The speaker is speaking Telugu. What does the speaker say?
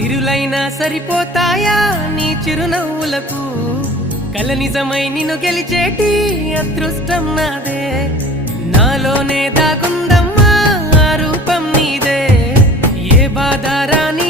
సిరులైనా సరిపోతాయా నీ చిరునవ్వులకు కల నిజమై నిన్ను గెలిచేటి అదృష్టం నాదే నాలోనే దాగుందమ్మా ఆ రూపం నీదే ఏ బాధ రాని